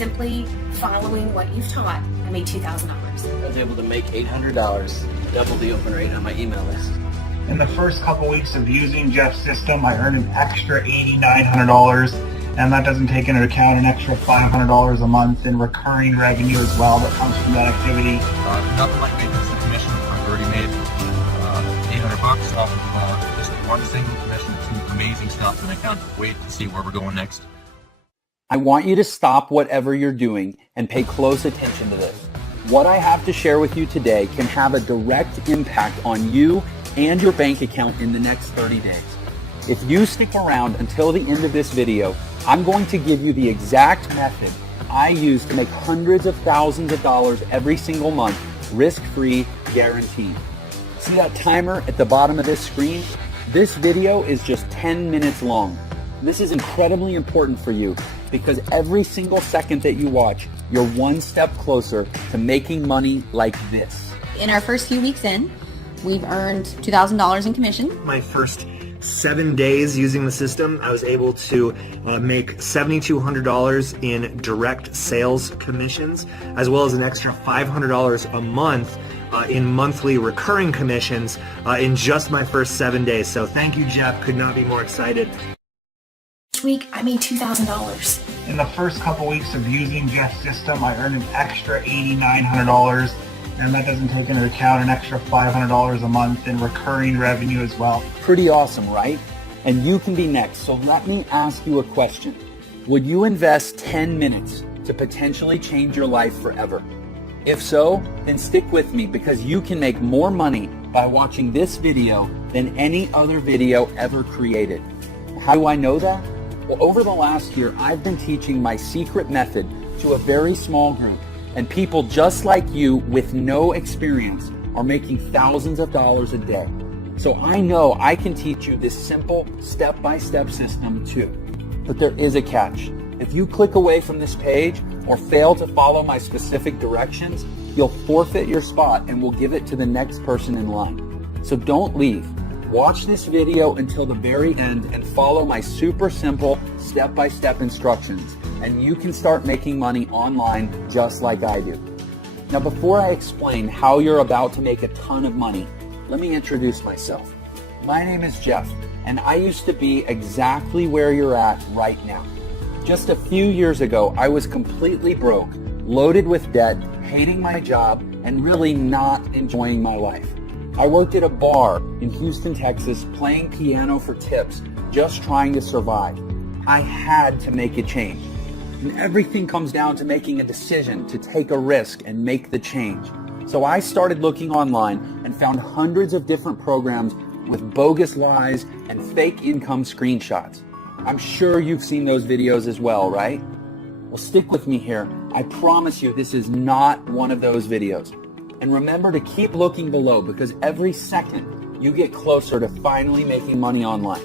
simply following what you've taught, I made $2,000. I was able to make $800, double the open rate on my email list. In the first couple weeks of using Jeff's system, I earned an extra $8,900, and that doesn't take into account an extra $500 a month in recurring revenue as well that comes from that activity. Nothing like making some commission. I've already made $800 off of just one single commission. It's amazing stuff, and I can't wait to see where we're going next. I want you to stop whatever you're doing and pay close attention to this. What I have to share with you today can have a direct impact on you and your bank account in the next 30 days. If you stick around until the end of this video, I'm going to give you the exact method I use to make hundreds of thousands of dollars every single month, risk-free, guaranteed. See that timer at the bottom of this screen? This video is just 10 minutes long. This is incredibly important for you because every single second that you watch, you're one step closer to making money like this. In our first few weeks in, we've earned $2,000 in commission. My first 7 days using the system, I was able to make $7,200 in direct sales commissions, as well as an extra $500 a month in monthly recurring commissions in just my first 7 days. So thank you, Jeff. Could not be more excited. This week, I made $2,000. In the first couple weeks of using Jeff's system, I earned an extra $8,900, and that doesn't take into account an extra $500 a month in recurring revenue as well. Pretty awesome, right? And you can be next. So let me ask you a question. Would you invest 10 minutes to potentially change your life forever? If so, then stick with me because you can make more money by watching this video than any other video ever created. How do I know that? Well, over the last year, I've been teaching my secret method to a very small group, and people just like you with no experience are making thousands of dollars a day. So I know I can teach you this simple step-by-step system too. But there is a catch. If you click away from this page or fail to follow my specific directions, you'll forfeit your spot and we'll give it to the next person in line. So don't leave. Watch this video until the very end and follow my super simple step-by-step instructions, and you can start making money online just like I do. Now, before I explain how you're about to make a ton of money, let me introduce myself. My name is Jeff, and I used to be exactly where you're at right now. Just a few years ago, I was completely broke, loaded with debt, hating my job, and really not enjoying my life. I worked at a bar in Houston, Texas, playing piano for tips, just trying to survive. I had to make a change. And everything comes down to making a decision to take a risk and make the change. So I started looking online and found hundreds of different programs with bogus lies and fake income screenshots. I'm sure you've seen those videos as well, right? Well, stick with me here. I promise you this is not one of those videos. And remember to keep looking below because every second you get closer to finally making money online.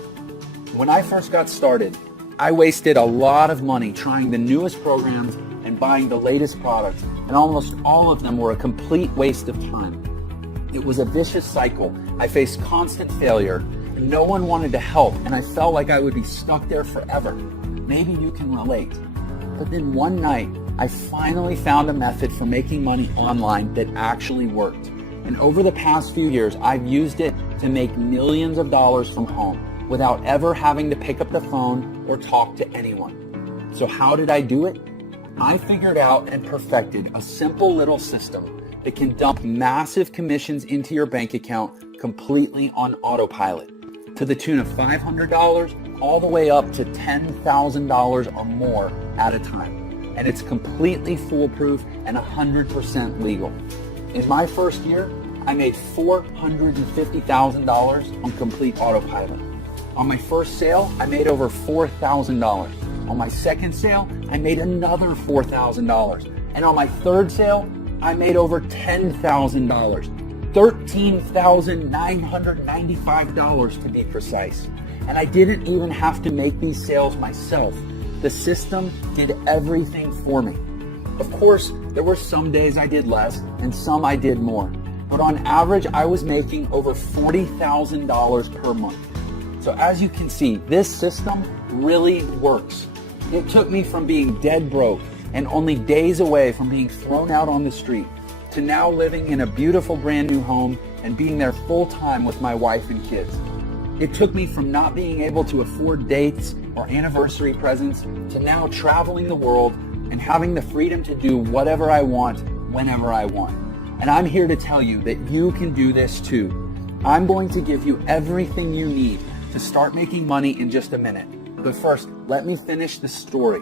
When I first got started, I wasted a lot of money trying the newest programs and buying the latest products, and almost all of them were a complete waste of time. It was a vicious cycle. I faced constant failure, and no one wanted to help, and I felt like I would be stuck there forever. Maybe you can relate. But then one night, I finally found a method for making money online that actually worked. And over the past few years, I've used it to make millions of dollars from home without ever having to pick up the phone or talk to anyone. So how did I do it? I figured out and perfected a simple little system that can dump massive commissions into your bank account completely on autopilot to the tune of $500 all the way up to $10,000 or more at a time. And it's completely foolproof and 100% legal. In my first year, I made $450,000 on complete autopilot. On my first sale, I made over $4,000. On my second sale, I made another $4,000. And on my third sale, I made over $10,000. $13,995 to be precise. And I didn't even have to make these sales myself. The system did everything for me. Of course, there were some days I did less and some I did more. But on average, I was making over $40,000 per month. So as you can see, this system really works. It took me from being dead broke and only days away from being thrown out on the street, to now living in a beautiful brand new home and being there full time with my wife and kids. It took me from not being able to afford dates or anniversary presents to now traveling the world and having the freedom to do whatever I want, whenever I want. And I'm here to tell you that you can do this too. I'm going to give you everything you need to start making money in just a minute. But first, let me finish the story.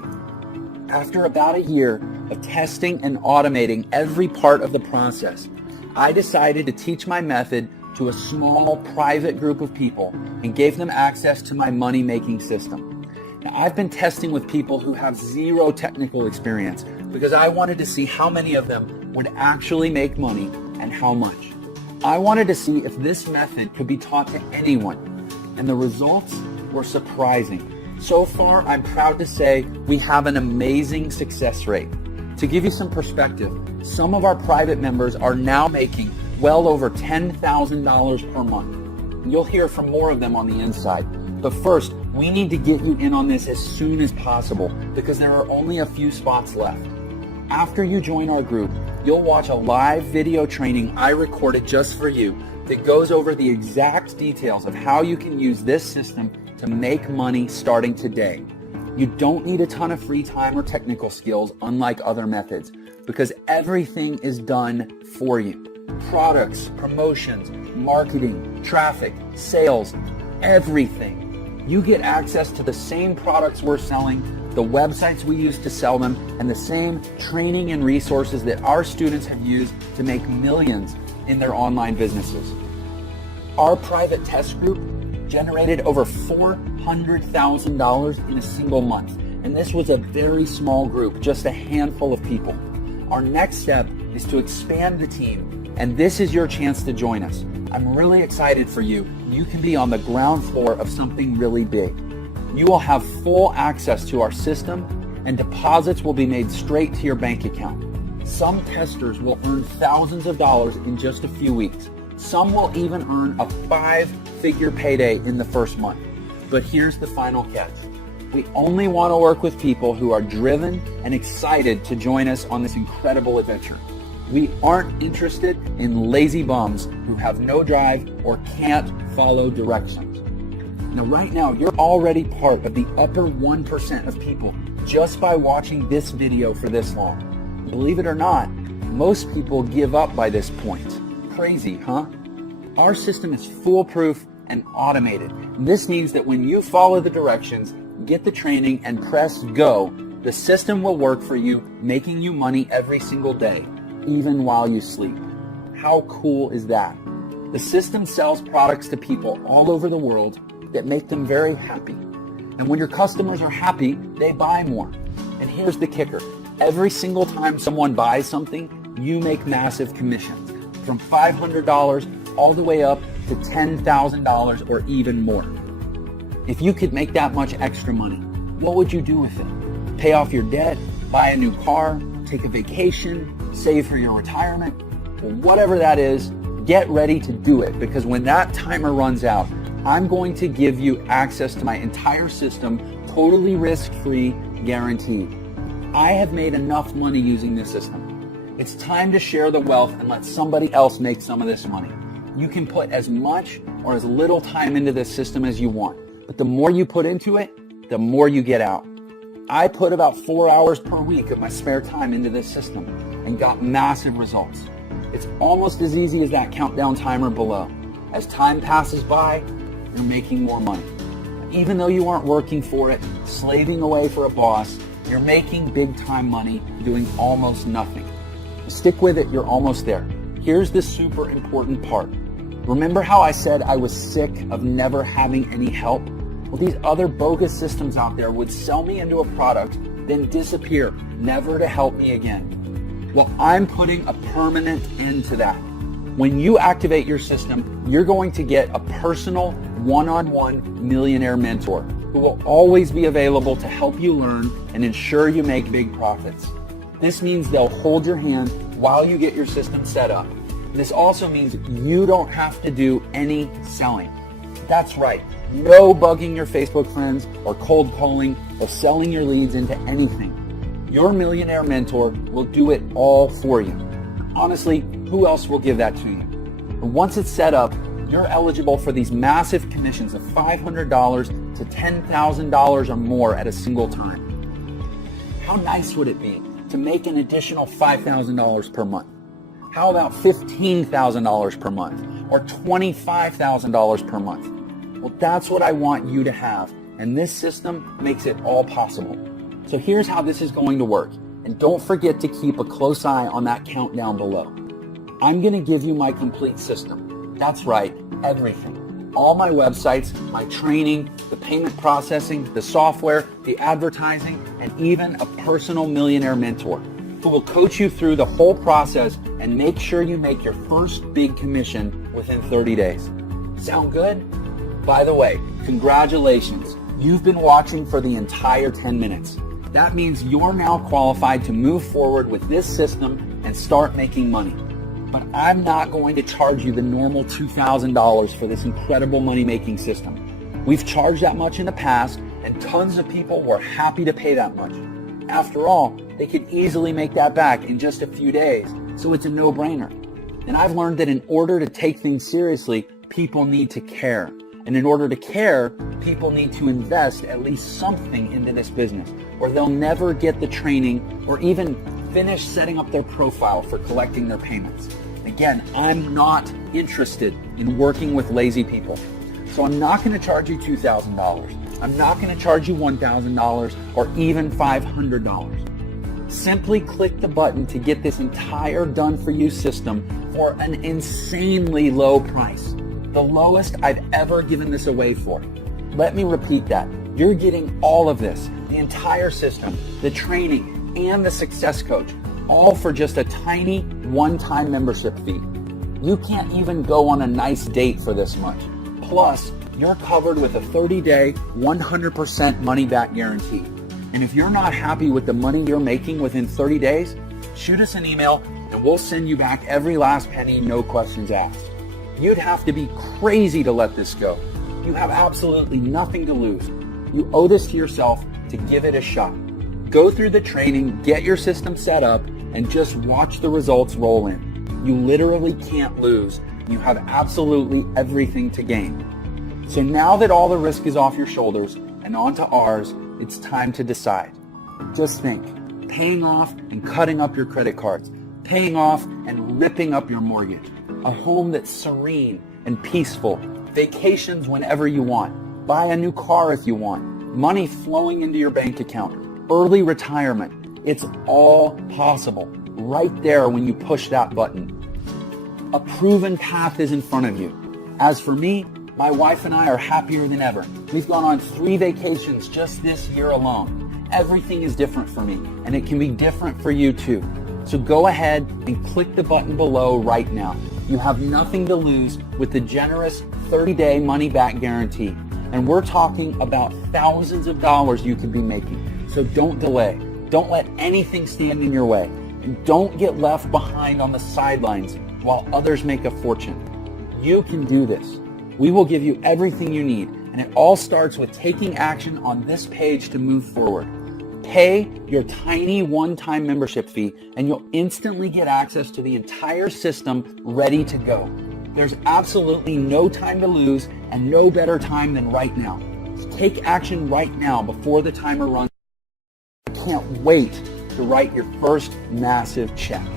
After about a year of testing and automating every part of the process, I decided to teach my method to a small private group of people and gave them access to my money-making system. Now, I've been testing with people who have zero technical experience because I wanted to see how many of them would actually make money and how much. I wanted to see if this method could be taught to anyone, and the results were surprising. So far, I'm proud to say we have an amazing success rate. To give you some perspective, some of our private members are now making well over $10,000 per month. You'll hear from more of them on the inside. But first, we need to get you in on this as soon as possible because there are only a few spots left. After you join our group, you'll watch a live video training I recorded just for you that goes over the exact details of how you can use this system to make money starting today. You don't need a ton of free time or technical skills, unlike other methods, because everything is done for you. Products, promotions, marketing, traffic, sales, everything. You get access to the same products we're selling, the websites we use to sell them, and the same training and resources that our students have used to make millions in their online businesses. Our private test group generated over $400,000 in a single month, and this was a very small group, just a handful of people. Our next step is to expand the team, and this is your chance to join us. I'm really excited for you. You can be on the ground floor of something really big. You will have full access to our system, and deposits will be made straight to your bank account. Some testers will earn thousands of dollars in just a few weeks. Some will even earn a 5-figure payday in the first month. But here's the final catch. We only want to work with people who are driven and excited to join us on this incredible adventure. We aren't interested in lazy bums who have no drive or can't follow directions. Now, right now, you're already part of the upper 1% of people just by watching this video for this long. Believe it or not, most people give up by this point. Crazy, huh? Our system is foolproof and automated. This means that when you follow the directions, get the training, and press go, the system will work for you, making you money every single day, even while you sleep. How cool is that? The system sells products to people all over the world that make them very happy. And when your customers are happy, they buy more. And here's the kicker. Every single time someone buys something, you make massive commissions, from $500 all the way up to $10,000 or even more. If you could make that much extra money, what would you do with it? Pay off your debt, buy a new car, take a vacation, save for your retirement? Well, whatever that is, get ready to do it, because when that timer runs out, I'm going to give you access to my entire system, totally risk-free, guaranteed. I have made enough money using this system. It's time to share the wealth and let somebody else make some of this money. You can put as much or as little time into this system as you want, but the more you put into it, the more you get out. I put about 4 hours per week of my spare time into this system and got massive results. It's almost as easy as that countdown timer below. As time passes by, you're making more money. Even though you aren't working for it, slaving away for a boss, you're making big time money doing almost nothing. Stick with it, you're almost there. Here's the super important part. Remember how I said I was sick of never having any help? Well, these other bogus systems out there would sell me into a product, then disappear, never to help me again. Well, I'm putting a permanent end to that. When you activate your system, you're going to get a personal one-on-one millionaire mentor who will always be available to help you learn and ensure you make big profits. This means they'll hold your hand while you get your system set up. This also means you don't have to do any selling. That's right, no bugging your Facebook friends or cold calling or selling your leads into anything. Your millionaire mentor will do it all for you. Honestly, who else will give that to you? And once it's set up, you're eligible for these massive commissions of $500 to $10,000 or more at a single time. How nice would it be to make an additional $5,000 per month? How about $15,000 per month or $25,000 per month? Well, that's what I want you to have, and this system makes it all possible. So here's how this is going to work, and don't forget to keep a close eye on that countdown below. I'm going to give you my complete system. That's right, everything. All my websites, my training, the payment processing, the software, the advertising, and even a personal millionaire mentor who will coach you through the whole process and make sure you make your first big commission within 30 days. Sound good? By the way, congratulations. You've been watching for the entire 10 minutes. That means you're now qualified to move forward with this system and start making money. But I'm not going to charge you the normal $2,000 for this incredible money-making system. We've charged that much in the past, and tons of people were happy to pay that much. After all, they could easily make that back in just a few days, so it's a no-brainer. And I've learned that in order to take things seriously, people need to care. And in order to care, people need to invest at least something into this business, or they'll never get the training or even finish setting up their profile for collecting their payments. Again, I'm not interested in working with lazy people. So I'm not going to charge you $2,000. I'm not going to charge you $1,000 or even $500. Simply click the button to get this entire done-for-you system for an insanely low price. The lowest I've ever given this away for. Let me repeat that. You're getting all of this, the entire system, the training, and the success coach, all for just a tiny one-time membership fee. You can't even go on a nice date for this much. Plus, you're covered with a 30-day, 100% money-back guarantee. And if you're not happy with the money you're making within 30 days, shoot us an email and we'll send you back every last penny, no questions asked. You'd have to be crazy to let this go. You have absolutely nothing to lose. You owe this to yourself to give it a shot. Go through the training, get your system set up, and just watch the results roll in. You literally can't lose. You have absolutely everything to gain. So now that all the risk is off your shoulders and onto ours, it's time to decide. Just think, paying off and cutting up your credit cards, paying off and ripping up your mortgage, a home that's serene and peaceful, vacations whenever you want, buy a new car if you want, money flowing into your bank account, early retirement. It's all possible right there when you push that button. A proven path is in front of you. As for me, my wife and I are happier than ever. We've gone on 3 vacations just this year alone. Everything is different for me, and it can be different for you too. So go ahead and click the button below right now. You have nothing to lose with the generous 30-day money-back guarantee. And we're talking about thousands of dollars you could be making. So don't delay. Don't let anything stand in your way. And don't get left behind on the sidelines while others make a fortune. You can do this. We will give you everything you need, and it all starts with taking action on this page to move forward. Pay your tiny one-time membership fee, and you'll instantly get access to the entire system ready to go. There's absolutely no time to lose and no better time than right now. Take action right now before the timer runs. I can't wait to write your first massive check.